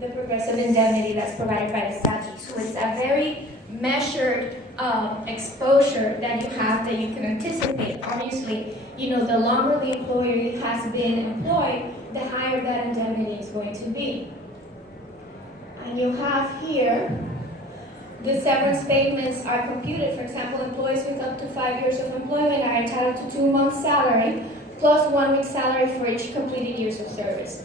the progressive indemnity that's provided by the statute. So it's a very measured exposure that you have that you can anticipate. Obviously, the longer the employee has been employed, the higher that indemnity is going to be. And you have here, the severance payments are computed. For example, employees with up to 5 years of employment are entitled to 2 months' salary plus 1 week's salary for each completed years of service.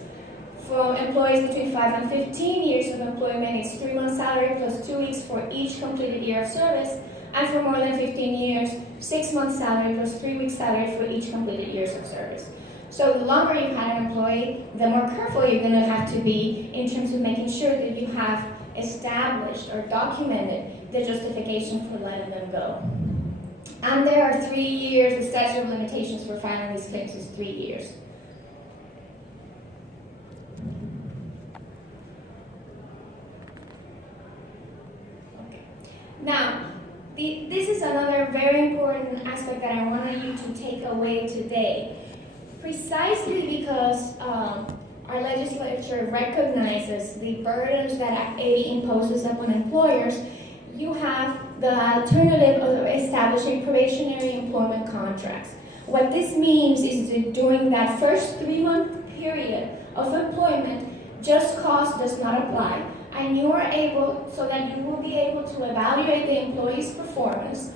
For employees between 5 and 15 years of employment, it's 3 months' salary plus 2 weeks for each completed year of service. And for more than 15 years, 6 months' salary plus 3 weeks' salary for each completed years of service. So the longer you've had an employee, the more careful you're going to have to be in terms of making sure that you have established or documented the justification for letting them go. And there are 3 years. The statute of limitations for filing these claims is 3 years. Okay. Now, this is another very important aspect that I wanted you to take away today. Precisely because our legislature recognizes the burdens that AB imposes upon employers, you have the alternative of establishing probationary employment contracts. What this means is that during that first 3-month period of employment, just cause does not apply, and you are able, so that you will be able to evaluate the employee's performance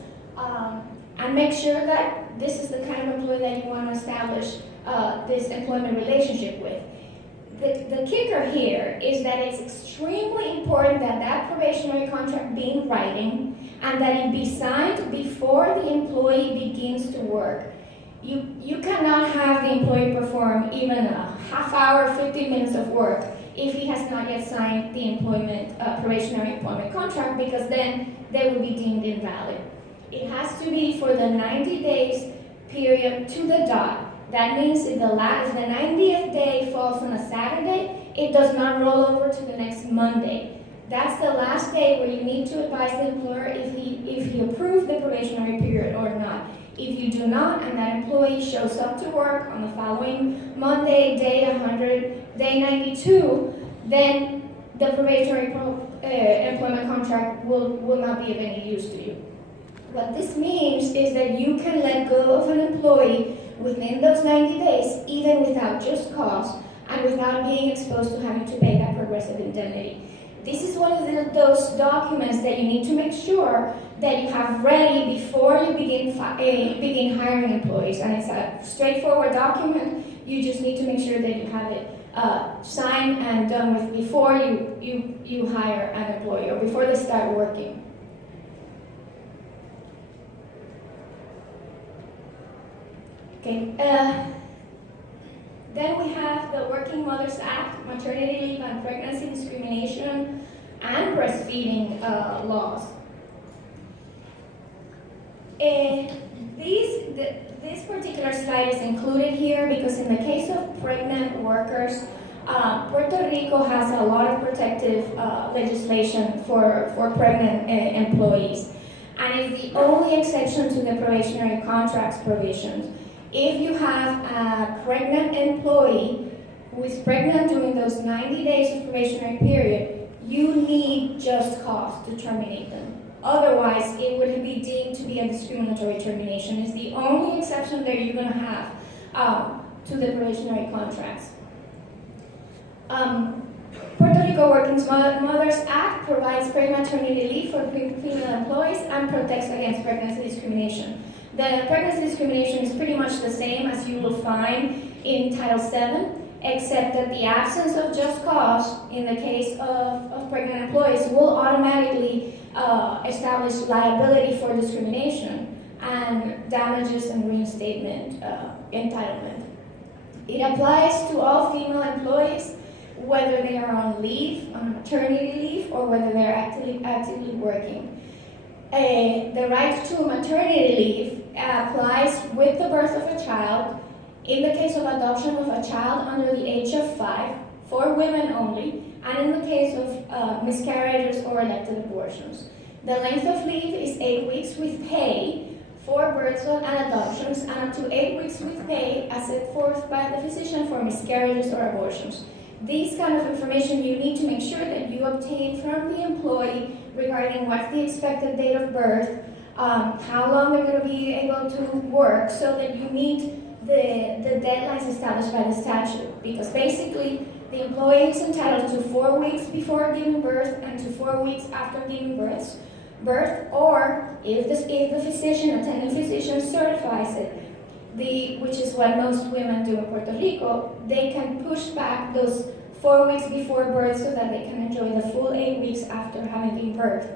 and make sure that this is the kind of employee that you want to establish this employment relationship with. The kicker here is that it's extremely important that that probationary contract be in writing and that it be signed before the employee begins to work. You cannot have the employee perform even a half hour, 15 minutes of work if he has not yet signed the probationary employment contract, because then they will be deemed invalid. It has to be for the 90 days period to the dot. That means if the 90th day falls on a Saturday, it does not roll over to the next Monday. That's the last day where you need to advise the employer if he approved the probationary period or not. If you do not, and that employee shows up to work on the following Monday, day 100, day 92, then the probationary employment contract will not be of any use to you. What this means is that you can let go of an employee within those 90 days, even without just cause, and without being exposed to having to pay that progressive indemnity. This is one of those documents that you need to make sure that you have ready before you begin hiring employees. And it's a straightforward document. You just need to make sure that you have it signed and done with before you hire an employee or before they start working. Okay. Then we have the Working Mothers Act, maternity leave and pregnancy discrimination, and breastfeeding laws. This particular slide is included here because in the case of pregnant workers, Puerto Rico has a lot of protective legislation for pregnant employees, and it's the only exception to the probationary contracts provisions. If you have a pregnant employee who is pregnant during those 90 days of probationary period, you need just cause to terminate them. Otherwise, it would be deemed to be a discriminatory termination. It's the only exception that you're going to have to the probationary contracts. Puerto Rico Working Mothers Act provides paid maternity leave for female employees and protects against pregnancy discrimination. The pregnancy discrimination is pretty much the same as you will find in Title VII, except that the absence of just cause in the case of pregnant employees will automatically establish liability for discrimination and damages and reinstatement entitlement. It applies to all female employees, whether they are on leave, on maternity leave, or whether they're actively working. The right to maternity leave applies with the birth of a child, in the case of adoption of a child under the age of 5, for women only, and in the case of miscarriages or elective abortions. The length of leave is 8 weeks with pay for births and adoptions, and up to 8 weeks with pay as set forth by the physician for miscarriages or abortions. These kind of information you need to make sure you obtain from the employee regarding what's the expected date of birth, how long they're going to be able to work, so that you meet the deadlines established by the statute. Because basically, the employee is entitled to 4 weeks before giving birth and to 4 weeks after giving birth, or if the physician, attending physician, certifies it, which is what most women do in Puerto Rico, they can push back those 4 weeks before birth so that they can enjoy the full 8 weeks after having given birth.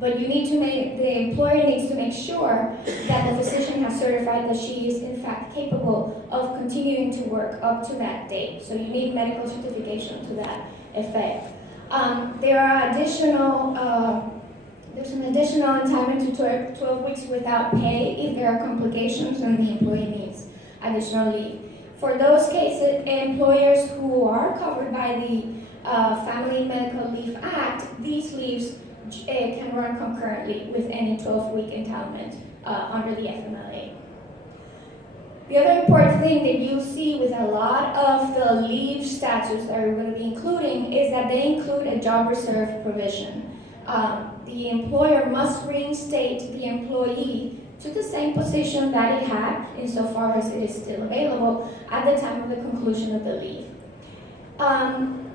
But the employer needs to make sure that the physician has certified that she is in fact capable of continuing to work up to that date. So you need medical certification to that effect. There's an additional entitlement to 12 weeks without pay if there are complications and the employee needs additional leave. For those cases, employers who are covered by the Family Medical Leave Act, these leaves can run concurrently with any 12-week entitlement under the FMLA. The other important thing that you see with a lot of the leave statutes that we're going to be including is that they include a job reserve provision. The employer must reinstate the employee to the same position that it had, insofar as it is still available, at the time of the conclusion of the leave.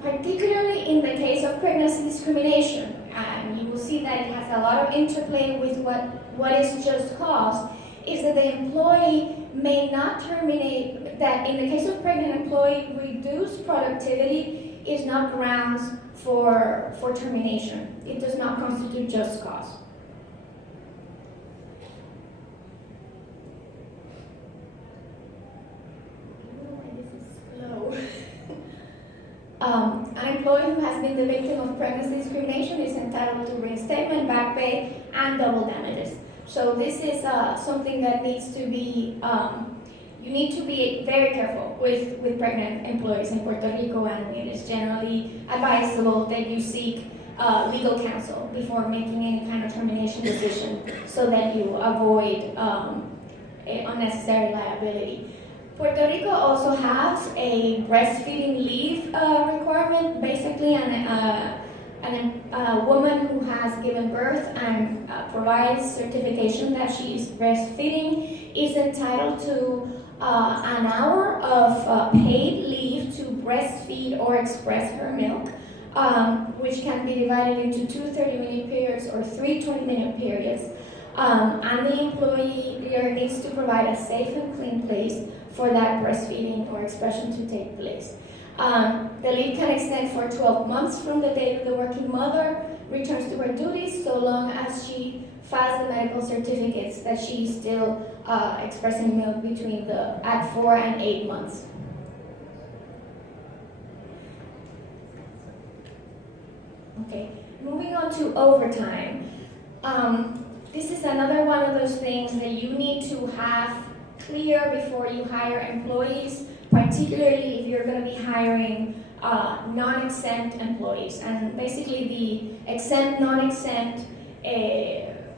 Particularly in the case of pregnancy discrimination, and you will see that it has a lot of interplay with what is just cause, is that the employee may not terminate, that in the case of pregnant employee, reduced productivity is not grounds for termination. It does not constitute just cause. An employee who has been the victim of pregnancy discrimination is entitled to reinstatement, back pay, and double damages. So this is something that needs to be, you need to be very careful with pregnant employees in Puerto Rico, and it is generally advisable that you seek legal counsel before making any kind of termination decision so that you avoid unnecessary liability. Puerto Rico also has a breastfeeding leave requirement. Basically, a woman who has given birth and provides certification that she is breastfeeding is entitled to an hour of paid leave to breastfeed or express her milk, which can be divided into 2 30-minute periods or 3 20-minute periods. And the employee needs to provide a safe and clean place for that breastfeeding or expression to take place. The leave can extend for 12 months from the date of the working mother returns to her duties, so long as she files the medical certificates that she is still expressing milk between at 4 and 8 months. Okay, moving on to overtime. This is another one of those things that you need to have clear before you hire employees, particularly if you're going to be hiring non-exempt employees. And basically the exempt, non-exempt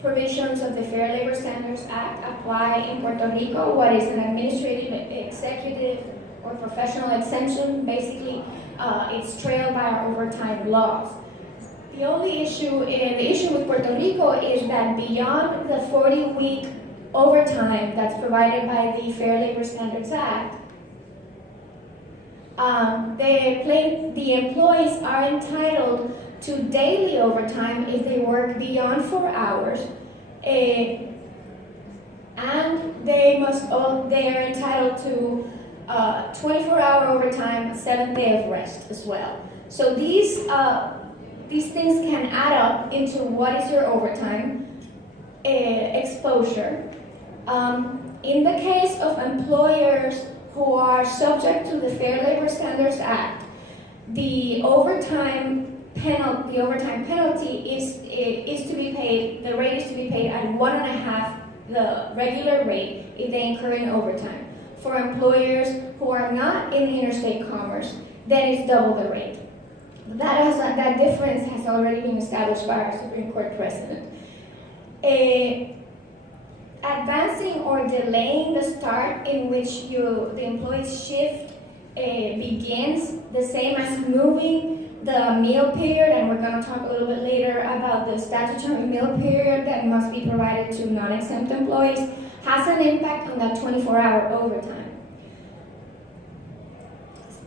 provisions of the Fair Labor Standards Act apply in Puerto Rico. What is an administrative, executive, or professional exemption? Basically, it's trailed by our overtime laws. The only issue, the issue with Puerto Rico is that beyond the 40-week overtime that's provided by the Fair Labor Standards Act, the employees are entitled to daily overtime if they work beyond 4 hours, and they are entitled to 24-hour overtime, 7th day of rest as well. So these things can add up into what is your overtime exposure. In the case of employers who are subject to the Fair Labor Standards Act, the overtime penalty is to be paid. The rate is to be paid at 1.5 the regular rate if they incur in overtime. For employers who are not in interstate commerce, then it's double the rate. That difference has already been established by our Supreme Court precedent. Advancing or delaying the start in which the employee's shift begins, the same as moving the meal period, and we're going to talk a little bit later about the statutory meal period that must be provided to non-exempt employees, has an impact on that 24-hour overtime.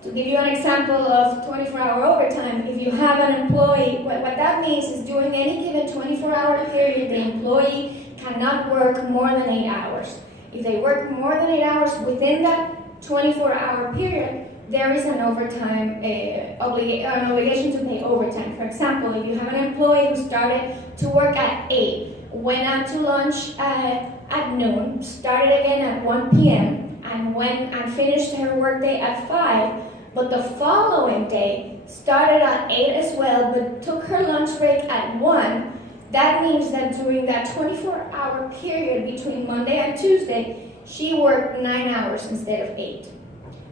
To give you an example of 24-hour overtime, if you have an employee, what that means is during any given 24-hour period, the employee cannot work more than 8 hours. If they work more than 8 hours within that 24-hour period, there is an overtime an obligation to pay overtime. For example, if you have an employee who started to work at 8, went out to lunch at noon, started again at 1 p.m., and finished her workday at 5, but the following day started at 8 as well, but took her lunch break at 1, that means that during that 24-hour period between Monday and Tuesday, she worked 9 hours instead of 8.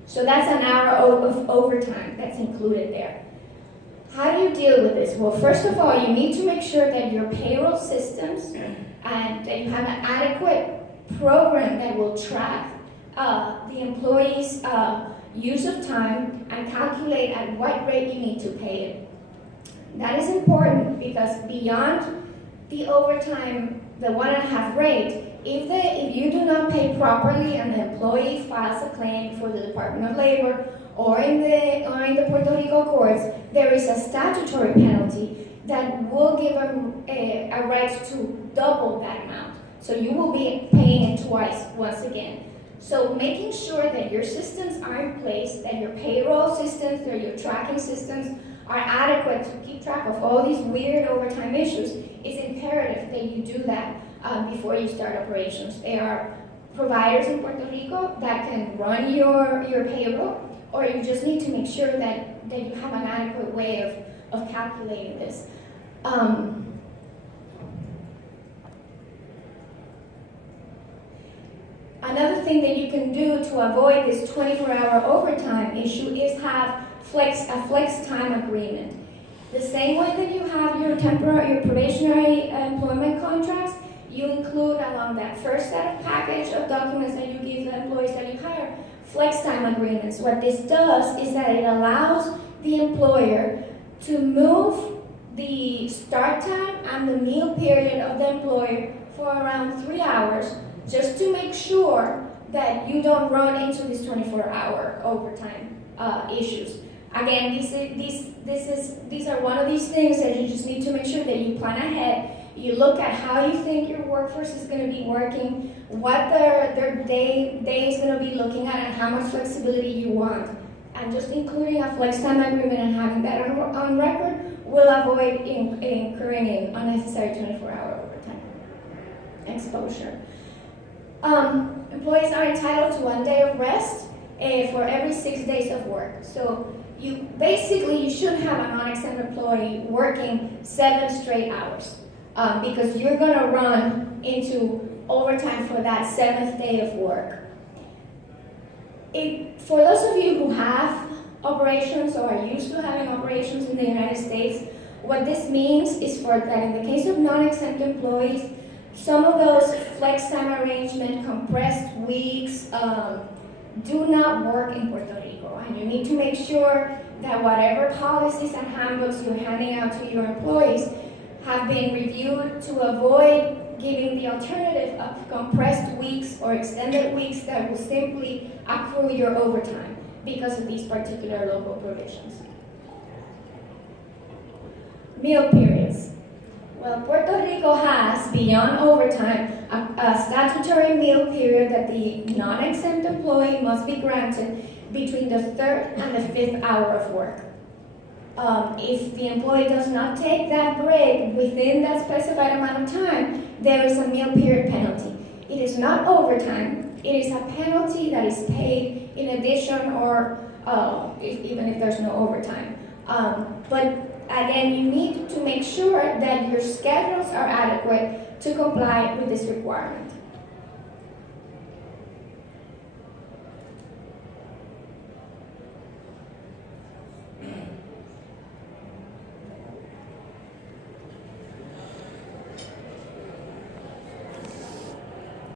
So that's an hour of overtime that's included there. How do you deal with this? Well, first of all, you need to make sure that your payroll systems and that you have an adequate program that will track the employee's use of time and calculate at what rate you need to pay it. That is important because beyond the overtime, the 1.5 rate, if you do not pay properly and the employee files a claim for the Department of Labor or in the Puerto Rico courts, there is a statutory penalty that will give them a right to double that amount. So you will be paying it twice once again. So making sure that your systems are in place, that your payroll systems or your tracking systems are adequate to keep track of all these weird overtime issues is imperative that you do that before you start operations. There are providers in Puerto Rico that can run your payroll, or you just need to make sure that you have an adequate way of calculating this. Another thing that you can do to avoid this 24-hour overtime issue is have a flex time agreement. The same way that you have your probationary employment contracts, you include along that first set of package of documents that you give the employees that you hire, flex time agreements. What this does is that it allows the employer to move the start time and the meal period of the employer for around 3 hours, just to make sure that you don't run into these 24-hour overtime issues. Again, these are one of these things that you just need to make sure that you plan ahead. You look at how you think your workforce is going to be working, what their day is going to be looking at, and how much flexibility you want. And just including a flex time agreement and having that on record will avoid incurring an unnecessary 24-hour overtime exposure. Employees are entitled to 1 day of rest for every 6 days of work. So you should have a non-exempt employee working 7 straight hours because you're going to run into overtime for that 7th day of work. For those of you who have operations or are used to having operations in the United States, what this means is that in the case of non-exempt employees, some of those flex time arrangement, compressed weeks, do not work in Puerto Rico. And you need to make sure that whatever policies and handbooks you're handing out to your employees have been reviewed to avoid giving the alternative of compressed weeks or extended weeks that will simply accrue your overtime because of these particular local provisions. Meal periods. Well, Puerto Rico has, beyond overtime, a statutory meal period that the non-exempt employee must be granted between the 3rd and the 5th hour of work. If the employee does not take that break within that specified amount of time, there is a meal period penalty. It is not overtime. It is a penalty that is paid in addition or even if there's no overtime. But again, you need to make sure that your schedules are adequate to comply with this requirement.